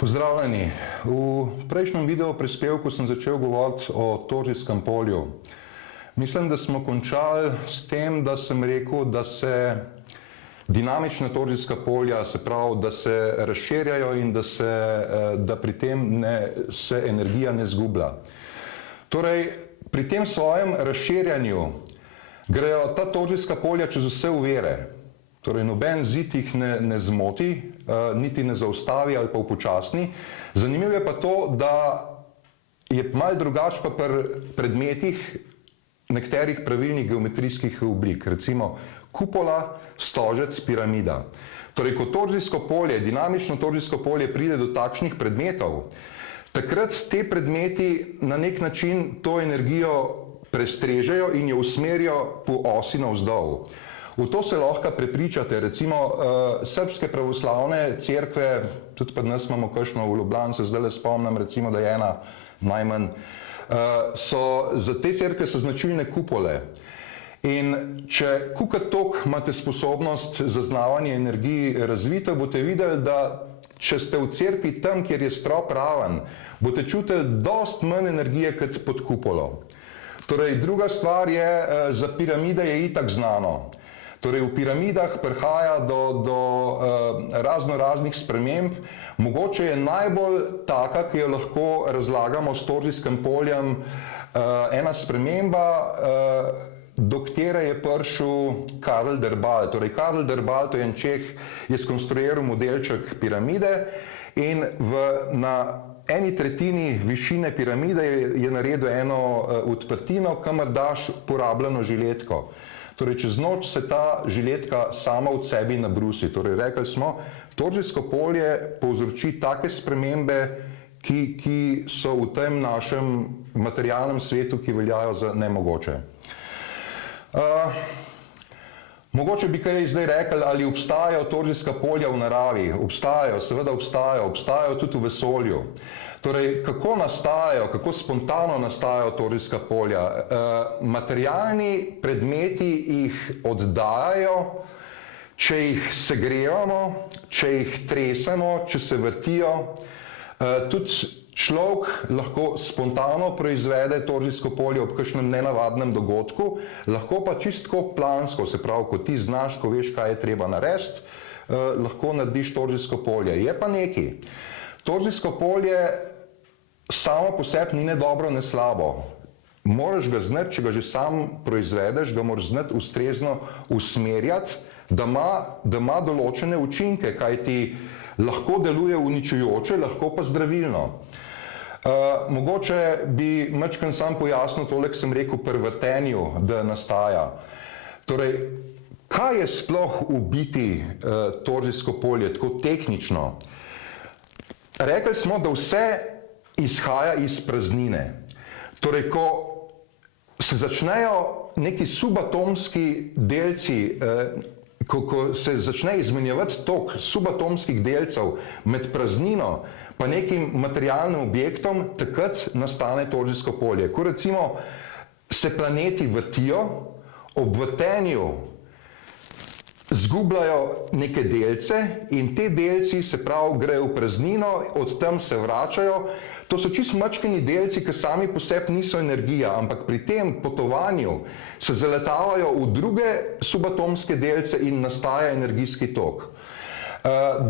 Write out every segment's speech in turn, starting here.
Pozdravljeni. V prejšnjem video prispevku sem začel govoriti o toržijskem polju. Mislim, da smo končali s tem, da sem rekel, da se dinamična toržijska polja, se pravi, da se razširjajo in da pri tem se energija ne zgublja. Torej, pri tem svojem razširjanju grejo ta toržijska polja čez vse ovire. Torej, noben zid jih ne zmoti, niti ne zaustavi ali pa upočasni. Zanimivo je pa to, da je malo drugače pa pri predmetih nekaterih pravilnih geometrijskih oblik, recimo kupola, stožec, piramida. Torej, ko toržijsko polje, dinamično toržijsko polje pride do takšnih predmetov, takrat te predmeti na nek način to energijo prestrežejo in jo usmerijo po osi navzdol. V to se lahko prepričate, recimo srpske pravoslavne cerkve, tudi pri nas imamo kakšno v Ljubljani, se zdaj le spomnim, recimo, da je ena najmanj, za te cerkve so značilne kupole. In če kolikor toliko imate sposobnost zaznavanja energiji razvito, boste videli, da če ste v cerkvi tam, kjer je strop raven, boste čutili dosti manj energije kot pod kupolo. Torej, druga stvar je, za piramide je itak znano. Torej, v piramidah prihaja do raznih sprememb. Mogoče je najbolj taka, ki jo lahko razlagamo s toržijskim poljem, ena sprememba, do katere je prišel Karl der Ball. Torej, Karl der Ball, to je en Čeh, je skonstruiral modelček piramide in na eni tretjini višine piramide je naredil eno odprtino, kamor daš porabljeno žiletko. Torej, čez noč se ta žiletka sama v sebi nabrusi. Torej, rekli smo, toržijsko polje povzroči take spremembe, ki so v tem našem materialnem svetu, ki veljajo za nemogoče. Mogoče bi kaj zdaj rekli, ali obstajajo toržijska polja v naravi. Obstajajo, seveda obstajajo tudi v vesolju. Torej, kako nastajajo, kako spontano nastajajo toržijska polja? Materialni predmeti jih oddajajo, če jih segrevamo, če jih tresemo, če se vrtijo. Tudi človek lahko spontano proizvede toržijsko polje ob kakšnem nenavadnem dogodku, lahko pa čistko plansko, se pravi, ko ti znaš, ko veš, kaj je treba narediti, lahko narediš toržijsko polje. Je pa nekaj. Toržijsko polje samo po sebi ni ne dobro, ne slabo. Moraš ga znati, če ga že sam proizvedeš, ga moraš znati ustrezno usmerjati, da ima določene učinke, kaj ti lahko deluje uničujoče, lahko pa zdravilno. Mogoče bi majčkeno sam pojasnil tole, ki sem rekel pri vrtenju, da nastaja. Torej, kaj je sploh v biti toržijsko polje, tako tehnično? Rekli smo, da vse izhaja iz praznine. Torej, ko se začnejo neki subatomski delci, ko se začne izmenjevati tok subatomskih delcev med praznino pa nekim materialnim objektom, takrat nastane toržijsko polje. Ko recimo se planeti vrtijo, ob vrtenju zgubljajo neke delce in te delci, se pravi, grejo v praznino, od tam se vračajo. To so čisto mačkeni delci, ki sami po sebi niso energija, ampak pri tem potovanju se zaletavajo v druge subatomske delce in nastaja energijski tok.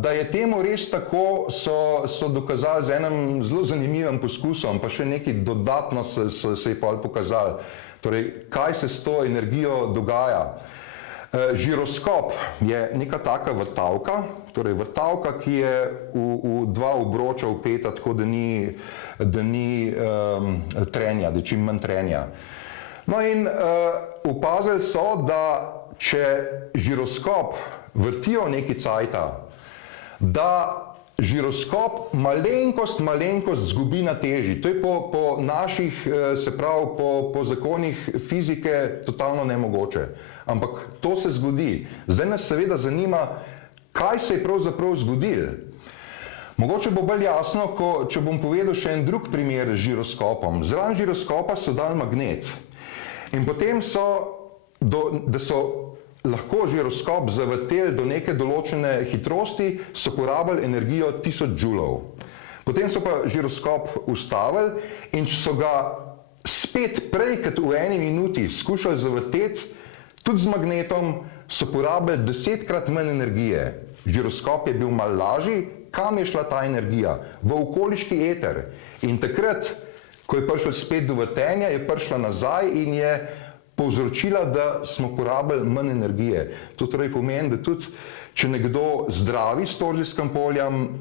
Da je temu res tako, so dokazali z enim zelo zanimivim poskusom, pa še nekaj dodatno se je pol pokazali. Torej, kaj se s to energijo dogaja? Žiroskop je neka taka vrtavka, torej vrtavka, ki je v dva obroča vpeta, tako da ni trenja, da je čim manj trenja. No in opazili so, da če žiroskop vrtijo neki cajta, da žiroskop malenkost zgubi na teži. To je po naših, se pravi, po zakonih fizike totalno nemogoče. Ampak to se zgodi. Zdaj nas seveda zanima, kaj se je pravzaprav zgodilo. Mogoče bo bolj jasno, če bom povedal še en drug primer z žiroskopom. Zraven žiroskopa so dali magnet. In potem da so lahko žiroskop zavrteli do neke določene hitrosti, so porabili energijo 1000 džulov. Potem so pa žiroskop ustavili in so ga spet prej kot v eni minuti skušali zavrteti, tudi z magnetom, so porabili 10-krat manj energije. Žiroskop je bil malo lažji, kam je šla ta energija? V okoliški eter. In takrat, ko je prišlo spet do vrtenja, je prišla nazaj in je povzročila, da smo porabili manj energije. To torej pomeni, da tudi, če nekdo zdravi s torzijskim poljem,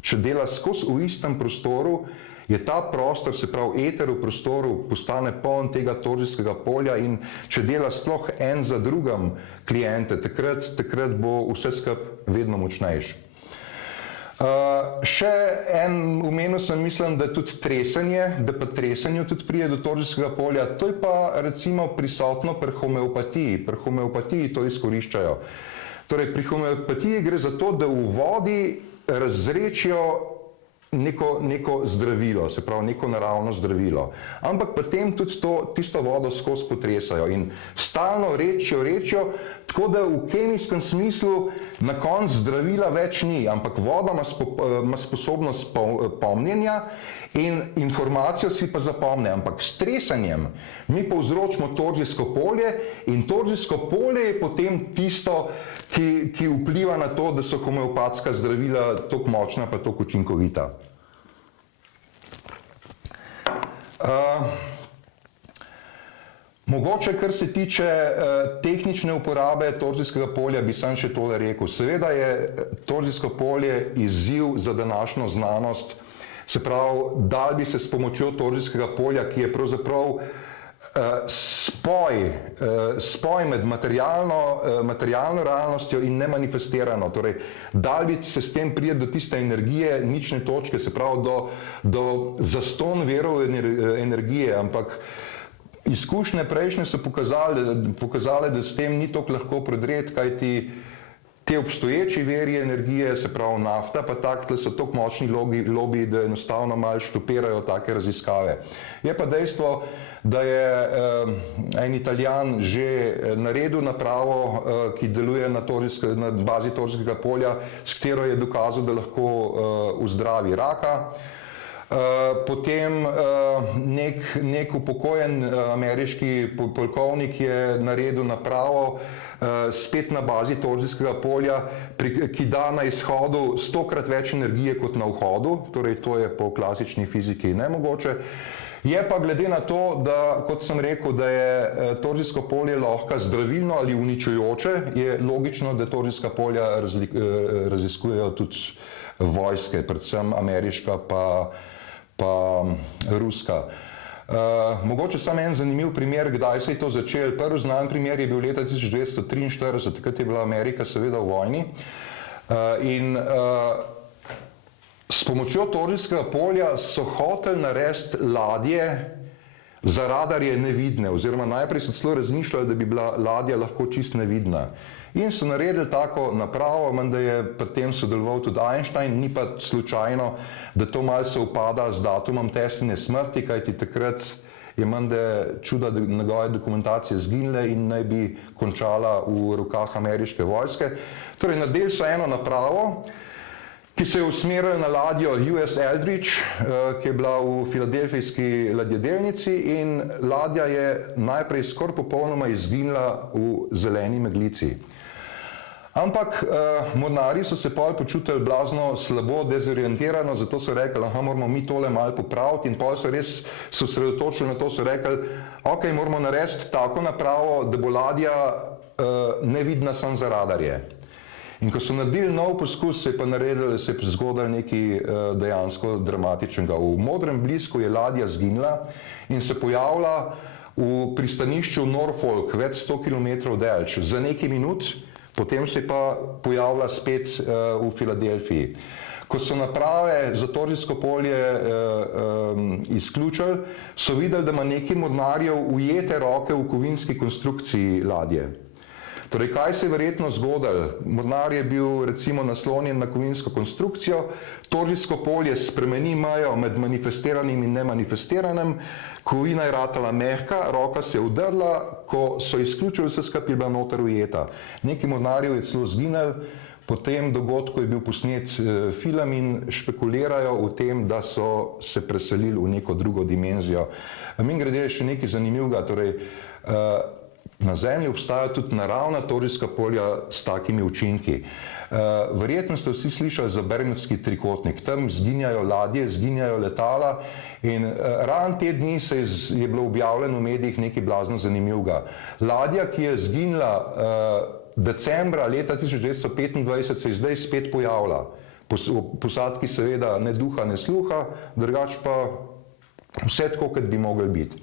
če dela skozi v istem prostoru, je ta prostor, se pravi eter v prostoru, postane poln tega torzijskega polja in če dela sploh en za drugim klijente, takrat bo vse skupaj vedno močnejši. Še omenil sem, mislim, da tudi tresenje, da pri tresenju tudi pride do torzijskega polja, to je pa recimo prisotno pri homeopatiji. Pri homeopatiji to izkoriščajo. Torej, pri homeopatiji gre za to, da v vodi razrečijo neko zdravilo, se pravi neko naravno zdravilo. Ampak potem tudi tisto vodo skozi potresajo in stalno rečijo, tako da v kemijskem smislu na koncu zdravila več ni, ampak voda ima sposobnost pomnjenja in informacijo si pa zapomne. Ampak s tresanjem mi povzročimo torzijsko polje in torzijsko polje je potem tisto, ki vpliva na to, da so homeopatska zdravila toliko močna pa toliko učinkovita. Mogoče, kar se tiče tehnične uporabe torzijskega polja, bi sam še tole rekel. Seveda je torzijsko polje izziv za današnjo znanost, se pravi, dal bi se s pomočjo torzijskega polja, ki je pravzaprav spoj med materialno realnostjo in nemanifestirano. Torej, dal bi se s tem priti do tiste energije, nične točke, se pravi do zastonj virov energije, ampak izkušnje prejšnje so pokazale, da s tem ni toliko lahko prodreti, kajti te obstoječi viri energije, se pravi nafta, pa takle so toliko močni lobiji, da enostavno malo štopirajo take raziskave. Je pa dejstvo, da je en Italijan že naredil napravo, ki deluje na bazi torzijskega polja, s katero je dokazal, da lahko uzdravi raka. Potem nek upokojen ameriški polkovnik je naredil napravo spet na bazi torzijskega polja, ki da na izhodu 100-krat več energije kot na vhodu, torej to je po klasični fiziki nemogoče. Je pa glede na to, da, kot sem rekel, da je torzijsko polje lahko zdravilno ali uničujoče, je logično, da torzijska polja raziskujejo tudi vojske, predvsem ameriška pa ruska. Mogoče samo en zanimiv primer, kdaj se je to začelo. Prvi znan primer je bil leta 1943, takrat je bila Amerika seveda v vojni. In s pomočjo torzijskega polja so hoteli narediti ladje za radarje nevidne, oziroma najprej so celo razmišljali, da bi bila ladja lahko čist nevidna. In so naredili tako napravo, menda je pri tem sodeloval tudi Einstein, ni pa slučajno, da to malo sovpada z datumom Tesline smrti, kajti takrat je menda čuda njegove dokumentacije zginile in naj bi končala v rokah ameriške vojske. Torej, naredili so eno napravo, ki se je usmerila na ladjo US Eldridge, ki je bila v filadelfijski ladjedelnici in ladja je najprej skoraj popolnoma izginila v zeleni meglici. Ampak mornarji so se pol počutili blazno slabo, dezorientirano, zato so rekli, moramo mi tole malo popraviti in pol so res se osredotočili na to, so rekli, ok, moramo narediti tako napravo, da bo ladja nevidna samo za radarje. In ko so naredili nov poskus, se je zgodilo nekaj dejansko dramatičnega. V modrem blisku je ladja zginila in se pojavila v pristanišču Norfolk, več 100 km daleč, za nekaj minut, potem se je pa pojavila spet v Filadelfiji. Ko so naprave za torzijsko polje izključili, so videli, da ima nekaj mornarjev ujete roke v kovinski konstrukciji ladje. Torej, kaj se je verjetno zgodilo? Mornar je bil recimo naslonjen na kovinsko konstrukcijo, torzijsko polje spremeni mejo med manifestiranim in nemanifestiranim, kovina je ratala mehka, roka se je udrla, ko so izključili vse skupaj, je bila noter ujeta. Nekaj mornarjev je celo zginilo, Po tem dogodku je bil posnet film in špekulirajo o tem, da so se preselili v neko drugo dimenzijo. Mimogrede je še nekaj zanimivega, torej na Zemlji obstajajo tudi naravna torijska polja s takimi učinki. Verjetno ste vsi slišali za Bermudski trikotnik, tam zginjajo ladje, zginjajo letala in ravno te dni je bilo objavljeno v medijih nekaj blazno zanimivega. Ladja, ki je zginila decembra leta 1925, se je zdaj spet pojavila. Posadki seveda ne duha, ne sluha, drugače pa vse tako, kot bi mogli biti.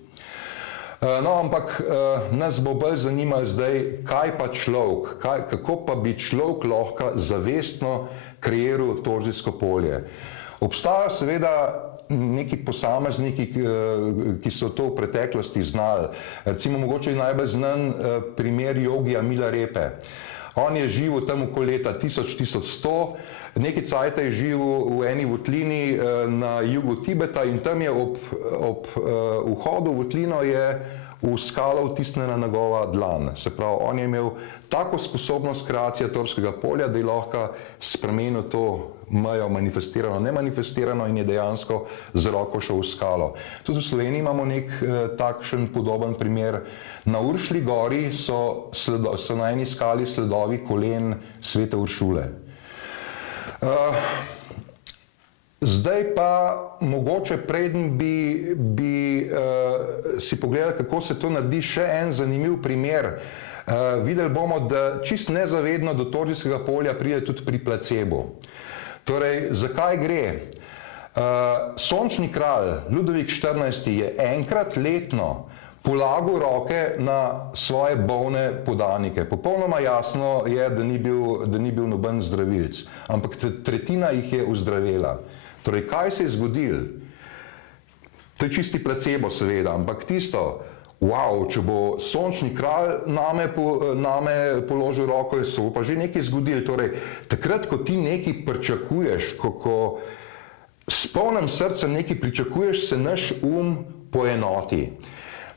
No, ampak nas bo bolj zanimalo zdaj, kaj pa človek, kako pa bi človek lahko zavestno kreiral torzijsko polje. Obstajajo seveda neki posamezniki, ki so to v preteklosti znali. Recimo mogoče je najbolj znan primer jogija Milarepe. On je živel tam okoli leta 1100, nekaj cajta je živel v eni votlini na jugu Tibeta in tam je ob vhodu v votlino je v skalo vtisnjena njegova dlan. Se pravi, on je imel tako sposobnost kreacije torskega polja, da je lahko spremenil to mejo manifestirano, nemanifestirano in je dejansko z roko šel v skalo. Tudi v Sloveniji imamo nek takšen podoben primer. Na Uršlji gori so na eni skali sledovi kolen svete Uršule. Zdaj pa mogoče preden bi si pogledali, kako se to naredi, še en zanimiv primer. Videli bomo, da čist nezavedno do torzijskega polja pride tudi pri placebo. Torej, zakaj gre? Sončni kralj Ludovik XIV je enkrat letno polagal roke na svoje bolne podanike. Popolnoma jasno je, da ni bil noben zdravilc, ampak tretjina jih je ozdravela. Torej, kaj se je zgodilo? To je čisti placebo seveda, ampak tisto, wow, če bo sončni kralj name položil roko, se bo pa že nekaj zgodilo. Torej, takrat, ko ti nekaj pričakuješ, ko s polnim srcem nekaj pričakuješ, se naš poenoti.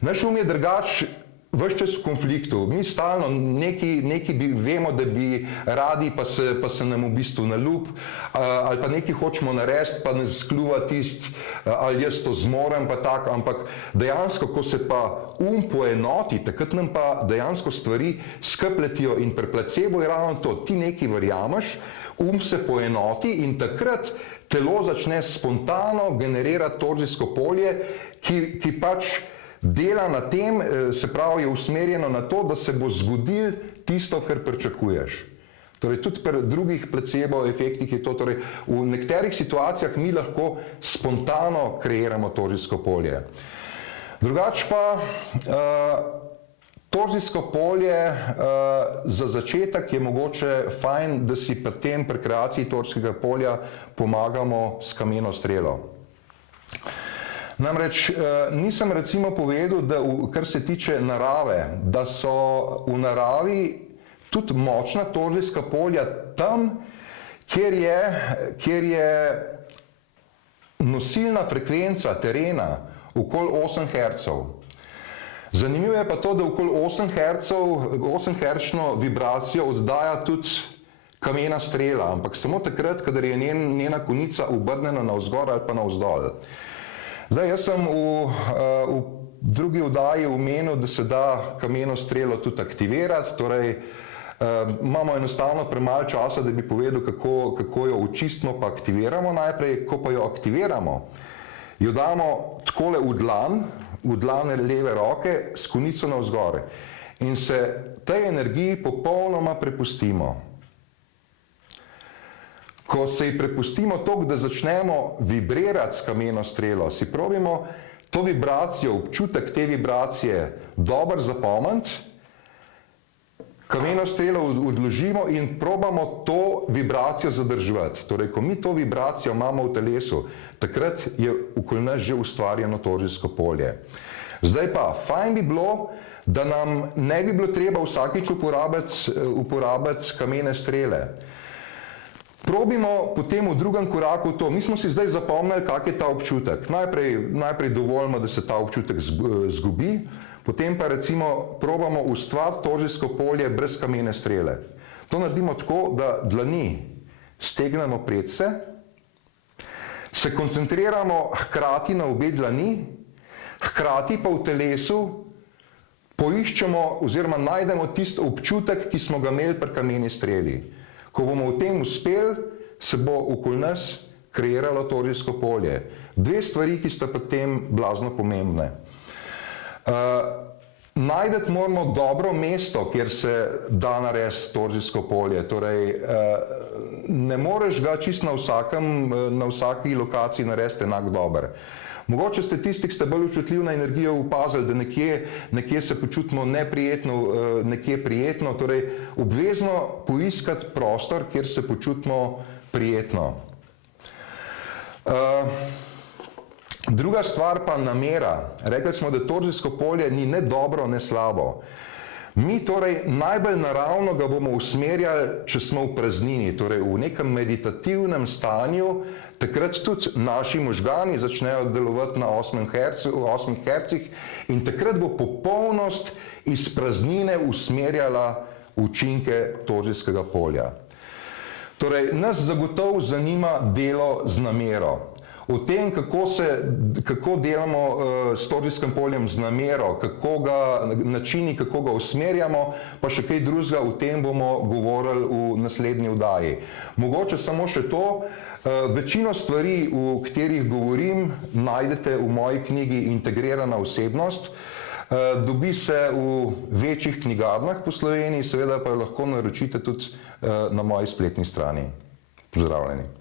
Naš je drugač ves čas v konfliktu. Mi stalno nekaj vemo, da bi radi, pa se nam v bistvu naljub, ali pa nekaj hočemo narediti, pa nas kljuva tisti, ali jaz to zmorem, pa tako, ampak dejansko, ko se pa poenoti, takrat nam pa dejansko stvari skletijo in pri placebo je ravno to, ti nekaj verjameš, se poenoti in takrat telo začne spontano generirati torzijsko polje, ki pač dela na tem, se pravi, je usmerjeno na to, da se bo zgodilo tisto, kar pričakuješ. Torej, tudi pri drugih placebo efektih je to, torej, v nekaterih situacijah mi lahko spontano kreiramo torzijsko polje. Drugače pa, torzijsko polje za začetek je mogoče fajn, da si pri tem, pri kreaciji torzijskega polja pomagamo s kameno strelo. Namreč nisem recimo povedal, da kar se tiče narave, da so v naravi tudi močna torzijska polja tam, kjer je nosilna frekvenca terena okoli 8 Hz. Zanimivo je pa to, da okoli 8 Hz vibracijo oddaja tudi kamena strela, ampak samo takrat, kadar je njena konica obrnjena navzgor ali pa navzdol. Zdaj, jaz sem v drugi oddaji omenil, da se da kameno strelo tudi aktivirati, torej imamo enostavno premalo časa, da bi povedal, kako jo očistimo pa aktiviramo najprej. Ko pa jo aktiviramo, jo damo takole v dlan leve roke s konico navzgor in se tej energiji popolnoma prepustimo. Ko se ji prepustimo toliko, da začnemo vibrirati s kameno strelo, si probimo to vibracijo, občutek te vibracije dobro zapomniti, kameno strelo odložimo in probamo to vibracijo zadrževati. Torej, ko mi to vibracijo imamo v telesu, takrat je okoli nas že ustvarjeno torzijsko polje. Zdaj pa, fajn bi bilo, da nam ne bi bilo treba vsakič uporabiti kamene strele. Probimo potem v drugem koraku to. Mi smo si zdaj zapomnili, kak je ta občutek. Najprej dovolimo, da se ta občutek zgubi, potem pa recimo probamo ustvariti torzijsko polje brez kamene strele. To naredimo tako, da dlani stegnemo predse, se koncentriramo hkrati na obe dlani, hkrati pa v telesu poiščemo oziroma najdemo tisti občutek, ki smo ga imeli pri kameni streli. Ko bomo v tem uspeli, se bo okoli nas kreiralo torijsko polje. Dve stvari, ki sta pri tem blazno pomembne. Najdeti moramo dobro mesto, kjer se da narediti torijsko polje. Torej, ne moreš ga čisto na vsaki lokaciji narediti enak dober. Mogoče ste tisti, ki ste bolj občutljivi na energijo, opazili, da nekje se počutimo neprijetno, nekje prijetno. Torej, obvezno poiskati prostor, kjer se počutimo prijetno. Druga stvar pa namera. Rekli smo, da torijsko polje ni ne dobro, ne slabo. Mi torej najbolj naravno ga bomo usmerjali, če smo v praznini, torej v nekem meditativnem stanju, takrat tudi naši možgani začnejo delovati na 8 hercih in takrat bo popolnost iz praznine usmerjala učinke torijskega polja. Torej, nas zagotovo zanima delo z namero. O tem, kako delamo s torijskim poljem z namero, načini, kako ga usmerjamo, pa še kaj drugega, o tem bomo govorili v naslednji oddaji. Mogoče samo še to, večino stvari, o katerih govorim, najdete v moji knjigi Integrirana osebnost. Dobi se v večjih knjigarnah po Sloveniji, seveda pa jo lahko naročite tudi na moji spletni strani. Pozdravljeni.